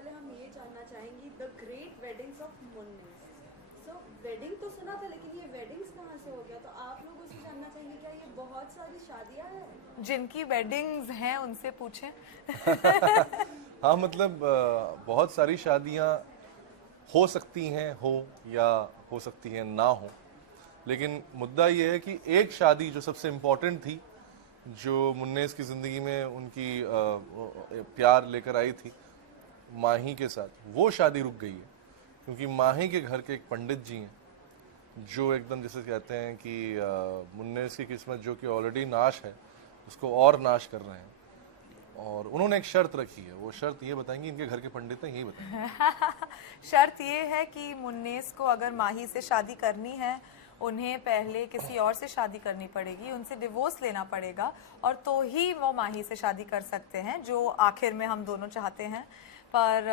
पहले हम ये जानना चाहेंगे the great weddings of Munnes. So wedding तो सुना था, लेकिन ये वेडिंग्स कहाँ से हो गया? तो आप लोगों से जानना चाहेंगे क्या ये बहुत सारी शादियाँ हैं? जिनकी वेडिंग्स हैं उनसे पूछें। हाँ मतलब बहुत सारी शादियाँ हो सकती हैं, हो या हो सकती हैं ना हो, लेकिन मुद्दा ये है कि एक शादी जो सबसे इम्पोर्टेंट थी, जो मुन्नेस की ज़िंदगी में उनकी प्यार लेकर आई थी माही के साथ, वो शादी रुक गई है क्योंकि माही के घर के एक पंडित जी हैं जो एकदम जैसे कहते हैं कि मुन्नेस की किस्मत जो कि ऑलरेडी नाश है उसको और नाश कर रहे हैं, और उन्होंने एक शर्त रखी है। वो शर्त ये बताएंगे, इनके घर के पंडित हैं, यही बताएंगे। शर्त ये है कि मुन्नेस को अगर माही से शादी करनी है, उन्हें पहले किसी और से शादी करनी पड़ेगी, उनसे डिवोर्स लेना पड़ेगा, और तो ही वो माही से शादी कर सकते हैं, जो आखिर में हम दोनों चाहते हैं। पर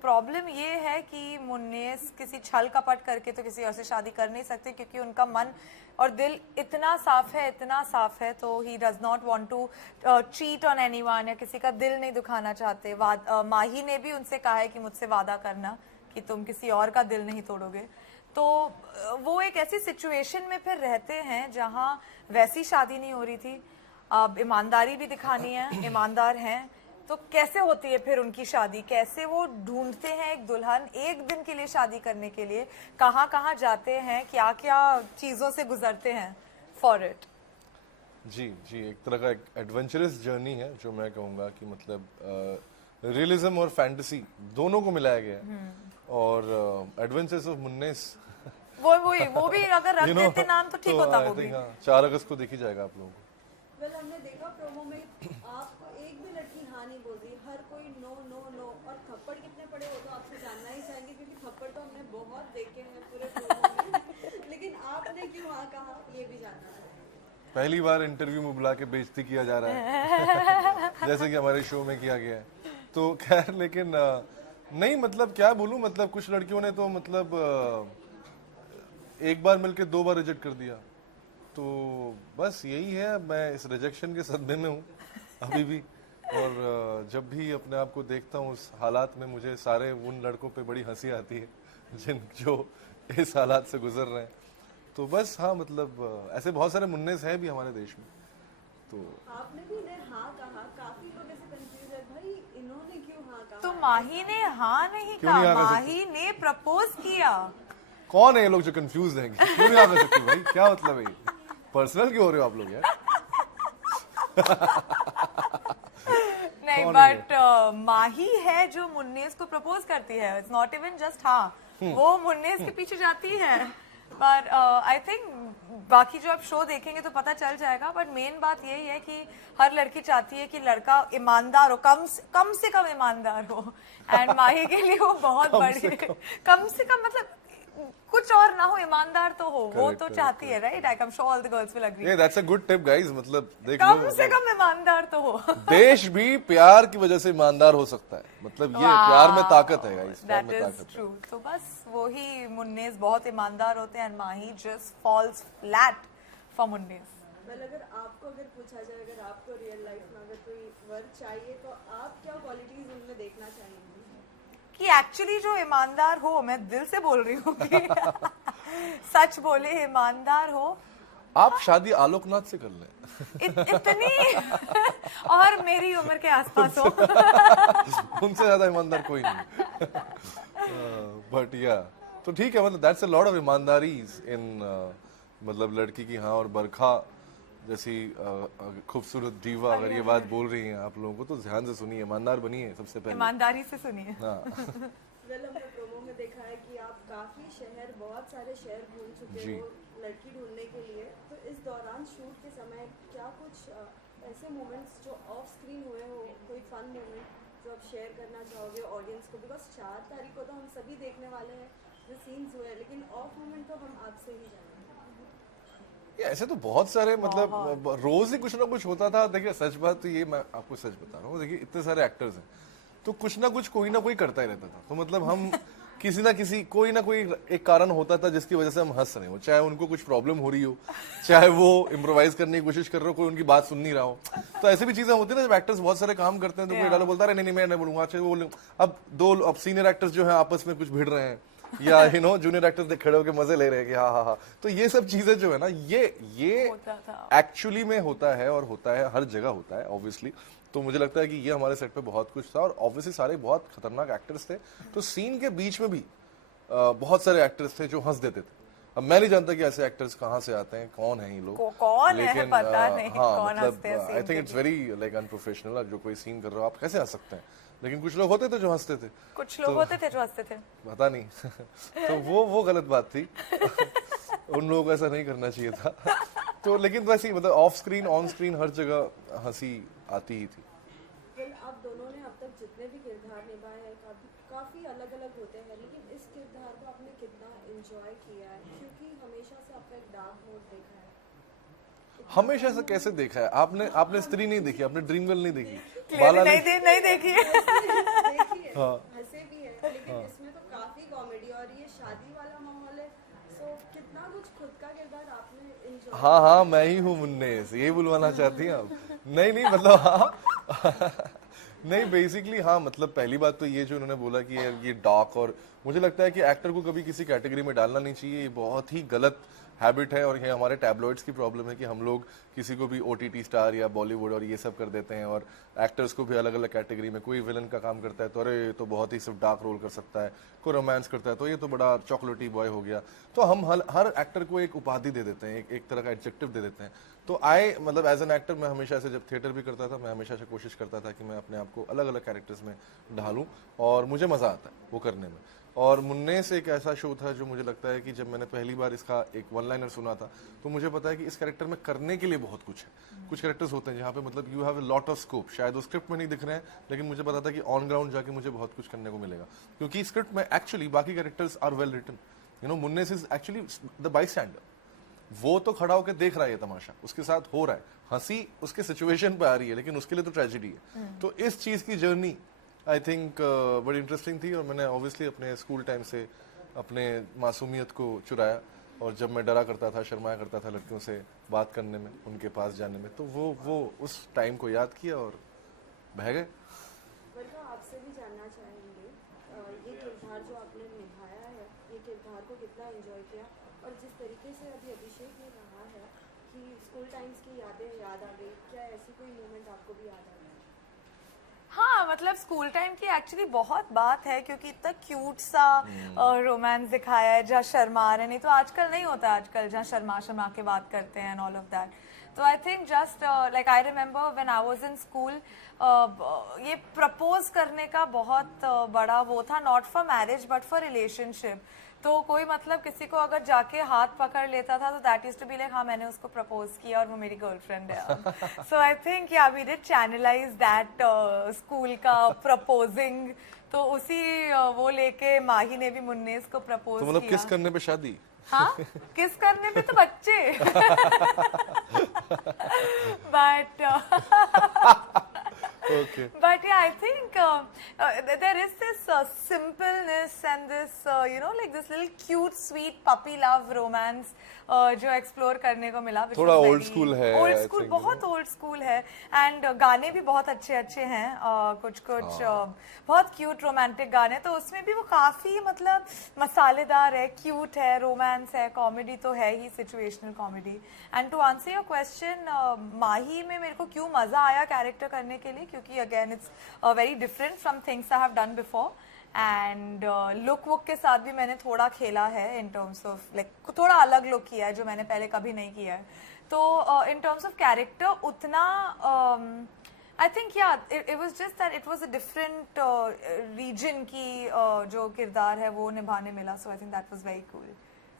प्रॉब्लम ये है कि मुन्नेस किसी छल कपट करके तो किसी और से शादी कर नहीं सकते, क्योंकि उनका मन और दिल इतना साफ है, इतना साफ है, तो he does not want to cheat on anyone, या किसी का दिल नहीं दुखाना चाहते। माही ने भी उनसे कहा है कि मुझसे वादा करना कि तुम किसी और का दिल नहीं तोड़ोगे। तो वो एक ऐसी सिचुएशन में फिर रहते हैं जहाँ वैसी शादी नहीं हो रही थी, अब ईमानदारी भी दिखानी है, ईमानदार हैं, तो कैसे होती है फिर उनकी शादी? कैसे वो ढूंढते हैं एक दुल्हन एक दिन के लिए शादी करने के लिए, कहाँ कहाँ जाते हैं, क्या क्या चीज़ों से गुजरते हैं फॉर इट? जी जी, एक तरह का एक एडवेंचरस जर्नी है जो मैं कहूँगा कि मतलब रियलिज्म और फैंटेसी दोनों को मिलाया गया है। और एडवेंचर्स ऑफ मुन्नेस वो भी अगर रख देते नाम तो ठीक होता। वो भी 4 अगस्त को देखी जाएगा आप लोगों को। वेल हमने देखा प्रोमो में आपको एक भी लड़की हाँ नहीं बोल रही, हर कोई नो नो नो। और थप्पड़ कितने पड़े हो तो आपसे जानना ही चाहेंगे, क्योंकि थप्पड़ तो हमने बहुत देखे हैं पूरे प्रोमो में। लेकिन आपने क्यों हाँ कहा, ये भी जानना है। पहली बार इंटरव्यू में बुला के बेइज्जती किया जा रहा है जैसे कि हमारे शो में किया गया है। तो खैर, लेकिन नहीं मतलब क्या बोलूं, मतलब कुछ लड़कियों ने तो मतलब एक बार मिलके 2 बार रिजेक्ट कर दिया। तो बस यही है, मैं इस रिजेक्शन के सदमे में हूँ अभी भी। और जब भी अपने आप को देखता हूँ उस हालात में, मुझे सारे उन लड़कों पे बड़ी हंसी आती है जो इस हालात से गुजर रहे हैं। तो बस हाँ मतलब ऐसे बहुत सारे मुन्नेस हैं भी हमारे देश में। तो आपने भी इन्हें हाँ कहा, काफी लोग ऐसे कंफ्यूज है, भाई इन्होंने क्यों हाँ कहा? तो माही ने हाँ नहीं क्यों नहीं कहा, हाँ कर माही ने प्रपोज किया। कौन है ये लोग जो कंफ्यूज हैं? क्यों नहीं आ सकते भाई? क्या मतलब है? पर्सनल क्यों हो रहे हो आप लोग यार? नहीं, बट माही है जो मुन्नेस को प्रपोज करती है। इट्स नॉट इवन जस्ट हाँ, वो मुन्नेस के पीछे जाती है। पर आई थिंक बाकी जो आप शो देखेंगे तो पता चल जाएगा। बट मेन बात यही है कि हर लड़की चाहती है कि लड़का ईमानदार हो, कम से कम ईमानदार हो। एंड माही के लिए वो बहुत बड़ी, कम से कम मतलब कुछ और ना हो, ईमानदार तो हो। वो तो चाहती है, right? I am sure all the girls will agree. Yeah, that's a good tip, guys. मतलब देख कम लो, से कम ईमानदार तो हो। देश भी प्यार की वजह से ईमानदार हो सकता है। मतलब ये प्यार में ताकत है गाइस, प्यार में ताकत है। ट्रू। तो बस वही मुन्नेस बहुत ईमानदार होते हैं, Mahi just falls flat for Munnes. Well अगर पूछा जाए, अगर आपको रियल लाइफ में अगर कोई वर्क चाहिए तो आप क्या क्वालिटीज उनमें देखना चाहेंगे? कि एक्चुअली जो ईमानदार हो, मैं दिल से बोल रही हूँ कि सच बोले, ईमानदार हो। आप शादी आलोकनाथ से कर लें। इतनी और मेरी उम्र के आसपास हो। उनसे ज्यादा ईमानदार कोई नहीं। बट या तो ठीक है, मतलब दैट्स अ लॉट ऑफ ईमानदारीज इन मतलब लड़की की हाँ। और बरखा जैसी खूबसूरत डीवा अगर ये बात बोल रही हैं आप लोगों को, तो ध्यान से सुनिए, ईमानदार बनिए सबसे पहले, ईमानदारी से सुनिए। हाँ। वेल हमने प्रोमो में देखा है कि आप काफी शहर, बहुत सारे शहर घूम चुके हो लड़की ढूंढने के लिए। तो इस दौरान शूट के समय क्या कुछ ऐसे मोमेंट्स जो ऑफ स्क्रीन हुए हो, कोई फन मोमेंट जो आप शेयर करना चाहोगे ऑडियंस को? बिकॉज 4 तारीख को तो हम सभी देखने वाले हैं जो सीन्स हुए, लेकिन ऑफ मोमेंट तो हम आपसे ही जानेंगे। ऐसे तो बहुत सारे मतलब रोज ही कुछ ना कुछ होता था। देखिए सच बात तो ये, मैं आपको सच बता रहा हूँ, देखिए इतने सारे एक्टर्स हैं तो कुछ ना कुछ कोई ना कोई करता ही रहता था। तो मतलब हम किसी ना किसी कोई ना कोई एक कारण होता था जिसकी वजह से हम हंस रहे हो, चाहे उनको कुछ प्रॉब्लम हो रही हो, चाहे वो इम्प्रोवाइज करने की कोशिश कर रहे हो, कोई उनकी बात सुन नहीं रहा हो। तो ऐसी भी चीजें होती है ना, जब एक्टर्स बहुत सारे काम करते हैं तो कोई डायलॉग बोलता है नहीं मैं नहीं बोलूंगा, अच्छा वो अब सीनियर एक्टर्स जो है आपस में कुछ भिड़ रहे हैं या जूनियर एक्टर्स खड़े होकर मजे ले रहे हैं कि हाँ। तो ये सब चीजें जो है ना, ये एक्चुअली में होता है और होता है, हर जगह होता है ऑब्वियसली। तो मुझे लगता है कि ये हमारे सेट पे बहुत कुछ था और ऑब्वियसली सारे बहुत खतरनाक एक्टर्स थे। तो सीन के बीच में भी बहुत सारे एक्टर्स थे जो हंस देते थे। अब मैं नहीं जानता कि ऐसे एक्टर्स कहाँ से आते हैं, कौन है ये लोग, कौन लेकिन है पता नहीं, हाँ कौन मतलब हंसते हैं I think it's very like unprofessional. जो कोई सीन कर रहे हो आप कैसे हंस सकते हैं, लेकिन कुछ लोग होते थे जो हंसते थे, कुछ लोग होते थे जो हंसते थे, पता नहीं। तो वो गलत बात थी। उन लोगों को ऐसा नहीं करना चाहिए था। तो लेकिन वैसे ही मतलब ऑफ स्क्रीन ऑन स्क्रीन हर जगह हंसी आती ही थी। आप दोनों ने अब तक जितने भी किरदार निभाए हैं काफी अलग अलग होते हैं, लेकिन इस किरदार को आपने कितना एंजॉय किया है? क्योंकि हमेशा से आपका एक डार्क मोड देखा है। हमेशा से कैसे देखा है आपने स्त्री नहीं देखी, आपने ड्रीम गर्ल नहीं देखी, नहीं देखी हाँ। हंसे भी है, लेकिन इसमें तो काफी कॉमेडी और ये शादी वाला माहौल है, सो कितना कुछ खुद का किरदार आपने एंजॉय। हाँ मैं ही हूँ मुन्नेस, ये बुलवाना चाहती हैं आप? नहीं मतलब हाँ नहीं बेसिकली हाँ, मतलब पहली बात तो ये जो उन्होंने बोला कि ये डार्क, और मुझे लगता है कि एक्टर को कभी किसी कैटेगरी में डालना नहीं चाहिए। ये बहुत ही गलत हैबिट है और ये हमारे टैबलॉइड्स की प्रॉब्लम है कि हम लोग किसी को भी OTT स्टार या बॉलीवुड और ये सब कर देते हैं, और एक्टर्स को भी अलग अलग कैटेगरी में, कोई विलन का काम करता है तो अरे तो बहुत ही सिर्फ डार्क रोल कर सकता है, कोई रोमांस करता है तो ये तो बड़ा चॉकलेटी बॉय हो गया। तो हम हर एक्टर को एक उपाधि दे देते हैं, एक तरह का एडजेक्टिव दे देते हैं। तो मतलब एज एन एक्टर मैं हमेशा से, जब थिएटर भी करता था, मैं हमेशा से कोशिश करता था कि मैं अपने आप को अलग अलग कैरेक्टर्स में ढालूं और मुझे मजा आता है वो करने में। और मुन्नेस एक ऐसा शो था जो मुझे लगता है कि जब मैंने पहली बार इसका एक वन लाइनर सुना था तो मुझे पता है कि इस कैरेक्टर में करने के लिए बहुत कुछ है। कुछ कैरेक्टर्स होते हैं जहाँ पे मतलब you have a lot of scope, शायद वो स्क्रिप्ट में नहीं दिख रहे हैं, लेकिन मुझे पता था कि ऑन ग्राउंड जाके मुझे बहुत कुछ करने को मिलेगा, क्योंकि स्क्रिप्ट में एक्चुअली बाकी characters are well written. Munnes is actually the bystander, वो तो खड़ा होकर देख रहा है ये तमाशा, उसके साथ हो रहा है, हंसी उसके सिचुएशन पे आ रही है, लेकिन उसके लिए तो ट्रेजेडी है। तो इस चीज की जर्नी आई थिंक बड़ी इंटरेस्टिंग थी, और मैंने ऑब्वियसली अपने स्कूल टाइम से अपने मासूमियत को चुराया, और जब मैं डरा करता था, शर्माया करता था लड़कियों से बात करने में, उनके पास जाने में, तो वो उस टाइम को याद किया और बह गए। आपसे भी जानना चाहेंगे ये किरदार जो आपने निभाया है, ये किरदार को कितना एंजॉय किया, और जिस तरीके से अभी अभिषेक ने कहा है कि स्कूल टाइम्स की यादें याद आ गई, क्या ऐसी कोई मोमेंट आपको भी याद आ गई? हाँ मतलब स्कूल टाइम की एक्चुअली बहुत बात है, क्योंकि इतना क्यूट सा रोमांस दिखाया है जहाँ शर्मा रहे, नहीं तो आजकल नहीं होता, आजकल जहाँ शर्मा के बात करते हैं एंड ऑल ऑफ दैट। तो I think just like I remember when I was in school, ये प्रपोज करने का बहुत बड़ा वो था, not for marriage but for relationship. तो कोई मतलब किसी को अगर जाके हाथ पकड़ लेता था तो that used to be like हाँ मैंने उसको प्रपोज किया और वो मेरी गर्लफ्रेंड है। So I think yeah we did channelise that school का प्रपोजिंग। तो उसी वो लेके माही ने भी मुन्नेस को प्रपोज तो मतलब किया। किस करने पे शादी? हाँ किस करने पे तो बच्चे Okay. But yeah, I think there is this simpleness and this, like this little cute, sweet puppy love romance जो एक्सप्लोर करने को मिला। थोड़ा ओल्ड स्कूल है, ओल्ड स्कूल, बहुत ओल्ड स्कूल है, एंड गाने भी बहुत अच्छे अच्छे हैं, कुछ बहुत क्यूट रोमांटिक गाने, तो उसमें भी वो काफी मतलब मसालेदार है, क्यूट है, रोमांस है, कॉमेडी तो है ही, situational comedy. And to answer your question, Mahi में मेरे को क्यों मजा आया कैरेक्टर करने के लिए, क्योंकि again it's very different from things I have done before, and look वुक के साथ भी मैंने थोड़ा खेला है, इन टर्म्स ऑफ लाइक थोड़ा अलग लुक किया है जो मैंने पहले कभी नहीं किया है। तो इन टर्म्स ऑफ कैरेक्टर उतना आई थिंक या it was just that it was a different reason की जो किरदार है वो निभाने मिला, so I think that was very cool.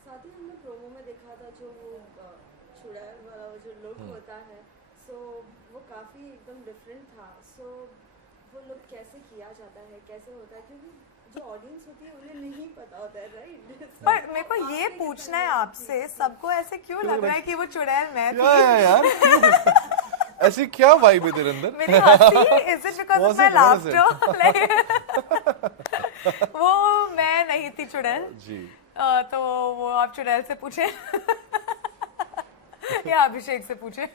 साथ ही हमने प्रोमो में देखा था जो वो चुड़ैल वाला वो जो लुक होता है, सो वो काफ़ी एकदम डिफरेंट था। सो वो लुक कैसे किया जाता है, कैसे होता है, क्योंकि जो ऑडियंस होती है उन्हें नहीं पता होता है, राइट? पर मेरे को ये पूछना है आपसे, सबको ऐसे क्यों लग रहा है कि वो चुड़ैल मैं थी? क्या है यार ऐसी क्या वाइब है तेरे अंदर? मेरी हंसी, is it because of my laughter? वो मैं नहीं थी चुड़ैल जी। तो वो आप चुड़ैल से पूछे या अभिषेक से पूछे।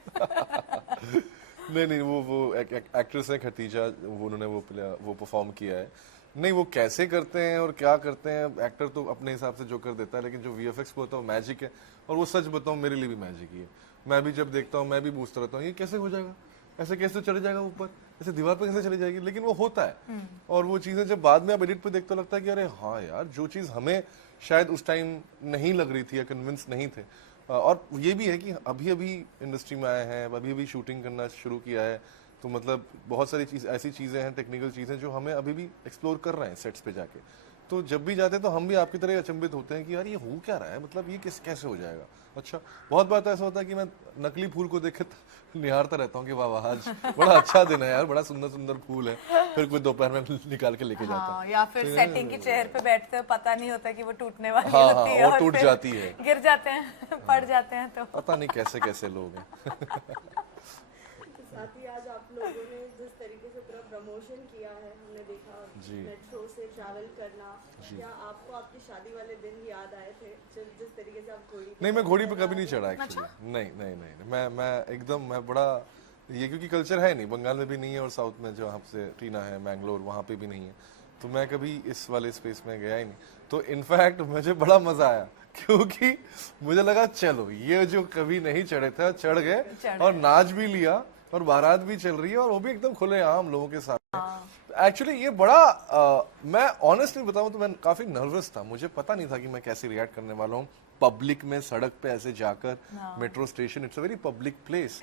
नहीं, वो एक्ट्रेस है खतीजा, वो उन्होंने वो परफॉर्म किया है। नहीं, वो कैसे करते हैं और क्या करते हैं, एक्टर तो अपने हिसाब से जो कर देता है, लेकिन जो वीएफएक्स पे होता है वो मैजिक है। और वो सच बताऊं, मेरे लिए भी मैजिक ही है। मैं भी जब देखता हूँ मैं भी पूछता रहता हूँ ये कैसे हो जाएगा, ऐसे कैसे चढ़ जाएगा ऊपर, ऐसे दीवार पे कैसे चली जाएगी, लेकिन वो होता है। और वो चीजें जब बाद में आप एडिट पे देखते हो लगता है कि अरे हाँ यार, जो चीज हमें शायद उस टाइम नहीं लग रही थी या कन्विंस नहीं थे। और ये भी है कि अभी अभी इंडस्ट्री में आए हैं, अभी अभी शूटिंग करना शुरू किया है, तो मतलब बहुत सारी ऐसी चीज़ें हैं, टेक्निकल चीज़ें जो हमें अभी भी एक्सप्लोर कर रहे हैं सेट्स पे जाके। तो जब भी जाते हैं तो हम भी आपकी तरह अचंभित होते हैं कि यार ये हो क्या रहा है, मतलब ये कैसे हो जाएगा। अच्छा, बहुत बार ऐसा होता है कि मैं नकली फूल को देख के निहारता रहता हूँ कि वाह वाह, आज बड़ा अच्छा दिन है यार, बड़ा सुंदर सुंदर फूल है, फिर कोई दोपहर में निकाल के लेके जाता है। या फिर सेटिंग की चेयर पे बैठते हो, पता नहीं होता कि वो टूटने वाली हाँ, होती है और टूट फिर जाती है, गिर जाते हैं, पड़ जाते हैं, तो पता नहीं कैसे कैसे लोग हैं। साथ ही आज आप लोगों ने जिस तरीके से पूरा प्रमोशन किया है, हमने देखा मेट्रो से ट्रैवल करना, क्या आपको आपकी शादी वाले दिन याद आए थे जिस तरीके से आप घोड़ी? नहीं, मैं घोड़ी पे कभी नहीं चढ़ा एक्चुअली। नहीं, मैं एकदम, मैं बड़ा ये, क्योंकि कल्चर है नहीं, बंगाल में भी नहीं है और साउथ में जो आपसे टीना है मैंगलोर, वहाँ पे भी नहीं है, तो मैं कभी इस वाले स्पेस में गया ही नहीं। तो इनफैक्ट मुझे बड़ा मजा आया, क्योंकि मुझे लगा चलो ये जो कभी नहीं चढ़े थे चढ़ गए, और नाच भी लिया, और बारात भी चल रही है, और वो भी एकदम खुले आम लोगों के सामने। एक्चुअली ये बड़ा मैं ऑनेस्टली बताऊं तो मैं काफी नर्वस था, मुझे पता नहीं था कि मैं कैसे रिएक्ट करने वाला हूँ पब्लिक में, सड़क पे ऐसे जाकर, metro station, it's a very public place.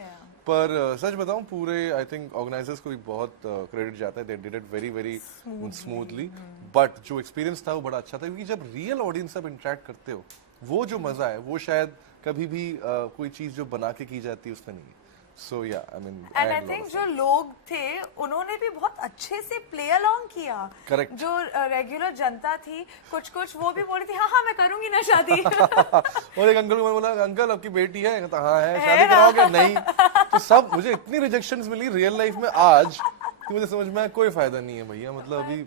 पर सच बताऊं, पूरे आई थिंक ऑर्गेनाइजर्स को भी बहुत क्रेडिट जाता है, they did it very very smoothly. But जो एक्सपीरियंस था वो बड़ा अच्छा था, क्योंकि जब रियल ऑडियंस से आप इंटरेक्ट करते हो, वो जो मजा है वो शायद कभी भी कोई चीज जो बना के की जाती है उसमें नहीं है। So yeah, I mean, and I think जो लोग थे उन्होंने भी बहुत अच्छे से प्ले अलोंग किया। Correct. जो रेगुलर जनता थी, कुछ वो भी बोल रही थी हाँ मैं करूंगी ना शादी। और एक अंकल को बोला, अंकल आपकी बेटी है, कहता हाँ है, शादी कराओगे? नहीं। तो सब, मुझे इतनी रिजेक्शंस मिली रियल लाइफ में आज कि मुझे समझ में आया कोई फायदा नहीं है भैया, मतलब अभी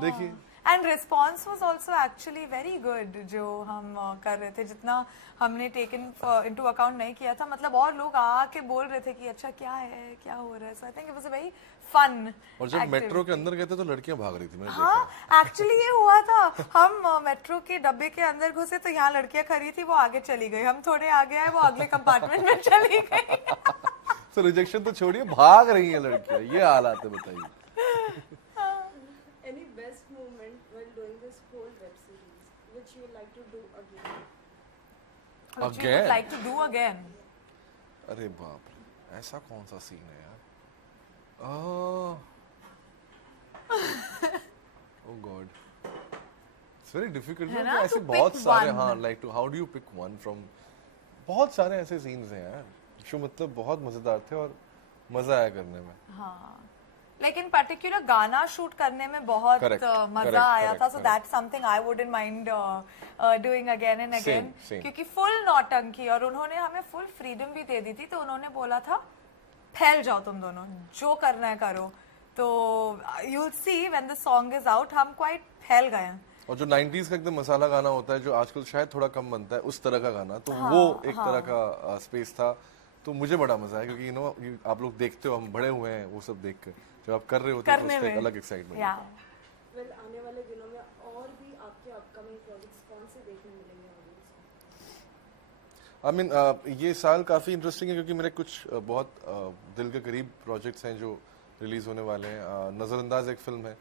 देखिए। And response was also actually very good, जो हम कर रहे थे, जितना हमने टेकन इनटू अकाउंट नहीं किया था, मतलब और लोग आके बोल रहे थे कि अच्छा क्या है, क्या हो रहा है। So I think it was a very fun. और जब मेट्रो के अंदर गए थे तो लड़कियां भाग रही थी, मैंने देखा। हाँ, एक्चुअली ये हुआ था, हम मेट्रो के डब्बे के अंदर घुसे तो यहाँ लड़कियां खड़ी थी, वो आगे चली गई, हम थोड़े आगे आए, वो अगले कंपार्टमेंट में चली गई। तो रिजेक्शन तो छोड़िए, भाग रही है लड़कियां, ये हालात है, बताइए। Any best moment while doing this whole web series, which you would like to do again? Which you would like to do again? अरे बाप रे, ऐसा कौन सा सीन है यार? Oh God, it's very difficult. है ना, ऐसे to बहुत pick सारे, one. हाँ, like to how do you pick one from? बहुत सारे ऐसे सीन्स हैं यार जो मतलब बहुत मजेदार थे और मजा आया करने में। हाँ, लेकिन पर्टिकुलर गाना शूट करने में बहुत मजा आया था, so that's something I wouldn't mind doing again and again, क्योंकि फुल नौटंकी, और उन्होंने हमें फुल फ्रीडम भी दे दी थी। तो उन्होंने बोला था फैल जाओ तुम दोनों, जो करना है करो। तो you will see when the song is out, हम क्वाइट फैल गए हैं। और जो 90s का एकदम मसाला गाना होता है जो आजकल शायद थोड़ा कम बनता है, उस तरह का गाना, तो वो एक तरह का स्पेस था। तो मुझे बड़ा मजा आया, क्योंकि यू नो आप लोग देखते हो, हम बड़े हुए हैं वो सब देख कर, जब आप कर रहे होते हैं तो उसका एक अलग एक्साइटमेंट है। वेल, आने वाले दिनों में और भी आपके अपकमिंग प्रोजेक्ट्स कौन से देखने मिलेंगे ऑडियंस को? आई मीन ये साल काफ़ी इंटरेस्टिंग है, क्योंकि मेरे कुछ बहुत दिल के करीब प्रोजेक्ट्स हैं जो रिलीज़ होने वाले हैं। नज़रअंदाज एक फिल्म है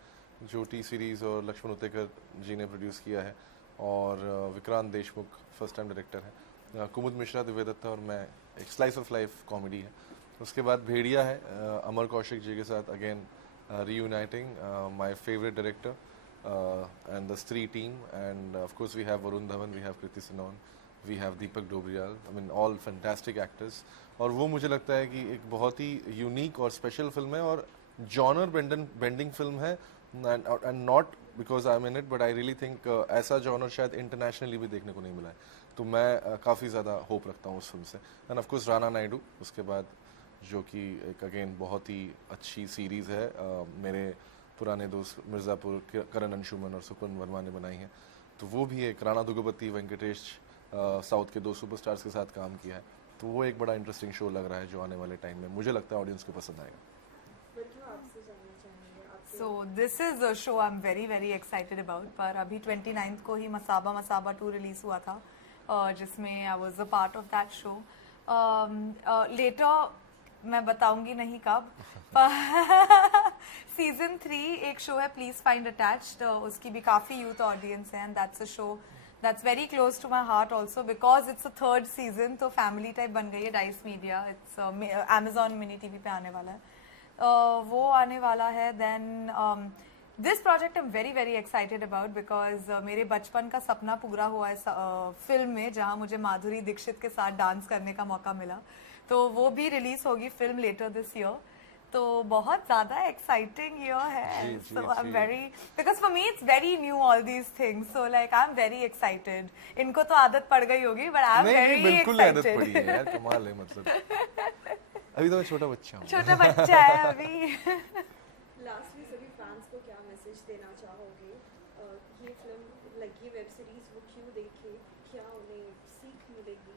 जो टी सीरीज़ और लक्ष्मण उतेकर जी ने प्रोड्यूस किया है, और Vikrant Deshmukh first time director है, कुमुद मिश्रा, दिव्य दत्ता और मैं, एक स्लाइस ऑफ लाइफ कॉमेडी है। उसके बाद भेड़िया है, अमर कौशिक जी के साथ again reuniting my favorite director and the Stree team, and of course we have Varun Dhawan, we have Kriti Sanon, we have Deepak Dobriyal, I mean all fantastic actors। और वो मुझे लगता है कि एक बहुत ही यूनिक और स्पेशल फिल्म है, और जॉनर बेंडिंग फिल्म है, and not because I am in it, but I really think ऐसा जॉनर शायद इंटरनेशनली भी देखने को नहीं मिला है। तो मैं काफ़ी ज़्यादा होप रखता हूँ उस फिल्म से। End of course Rana Naidu उसके बाद, जो कि एक अगेन बहुत ही अच्छी सीरीज़ है। मेरे पुराने दोस्त मिर्ज़ापुर करण अंशुमन और सुपन वर्मा ने बनाई हैं। तो वो भी एक राणा दुग्गपति, वेंकटेश साउथ के 2 सुपरस्टार्स के साथ काम किया है। तो वो एक बड़ा इंटरेस्टिंग शो लग रहा है जो आने वाले टाइम में मुझे लगता है ऑडियंस को पसंद आएगा। So this is a show I'm very excited about. पर अभी 29th को ही मसाबा 2 रिलीज हुआ था, जिसमें I was a part of that show. Later मैं बताऊंगी नहीं कब, सीजन 3 एक शो है प्लीज फाइंड अटैच्ड, उसकी भी काफी यूथ ऑडियंस है, and that's a show that's very close to my heart also because it's a 3rd season, तो फैमिली टाइप बन गई है dice media. It's Amazon mini TV पे आने वाला है, वो आने वाला है। Then this project I am very excited about because मेरे बचपन का सपना पूरा हुआ है फिल्म में, जहाँ मुझे माधुरी दीक्षित के साथ डांस करने का मौका मिला, तो वो भी रिलीज होगी फिल्म लेटर दिस ईयर। तो बहुत ज्यादा एक्साइटिंग ईयर है, so I am very, because for me it's very new all these things, so like I am very excited. इनको तो आदत पड़ गई होगी बट आई एम वेरी बिल्कुल आदत पड़ी है यार, कमाल है। मतलब अभी तो मैं छोटा बच्चा हूँ। छोटा बच्चा है अभी। लास्टली सभी फैंस को क्या मैसेज देना चाहोगे? ये फिल्म लगी, वेब सीरीज वो क्यों देखे, क्या उन्हें सीख मिलेगी?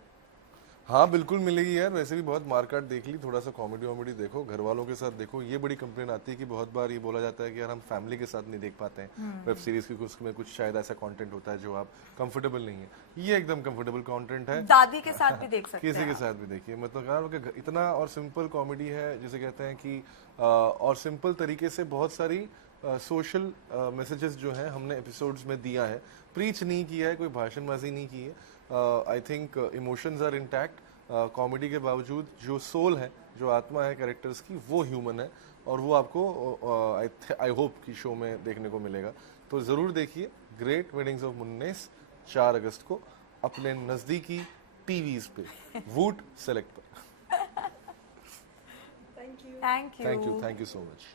हाँ बिल्कुल मिलेगी यार, वैसे भी बहुत मारकाट देख ली, थोड़ा सा कॉमेडी वॉमेडी देखो, घर वालों के साथ देखो। ये बड़ी कंप्लेन आती है कि बहुत बार ये बोला जाता है कि यार हम फैमिली के साथ नहीं देख पाते हैं वेब सीरीज, क्योंकि उसमें कुछ शायद ऐसा कंटेंट होता है जो आप कंफर्टेबल नहीं है। ये एकदम कंफर्टेबल कंटेंट है, दादी के साथ भी देख सकते हैं, किसी के साथ भी देखिए। मतलब इतना और सिंपल कॉमेडी है, जिसे कहते हैं कि और सिंपल तरीके से बहुत सारी सोशल मैसेजेस जो हैं हमने एपिसोड्स में दिया है, प्रीच नहीं किया है, कोई भाषणबाजी नहीं की है। I think emotions are intact, comedy के बावजूद जो सोल है, जो आत्मा है कैरेक्टर्स की, वो ह्यूमन है, और वो आपको आई होप कि शो में देखने को मिलेगा। तो ज़रूर देखिए ग्रेट वेडिंग्स ऑफ मुन्नेस 4 अगस्त को अपने नज़दीकी टीवीज़ पे वूट सेलेक्ट पर। Thank you. Thank you thank you so much.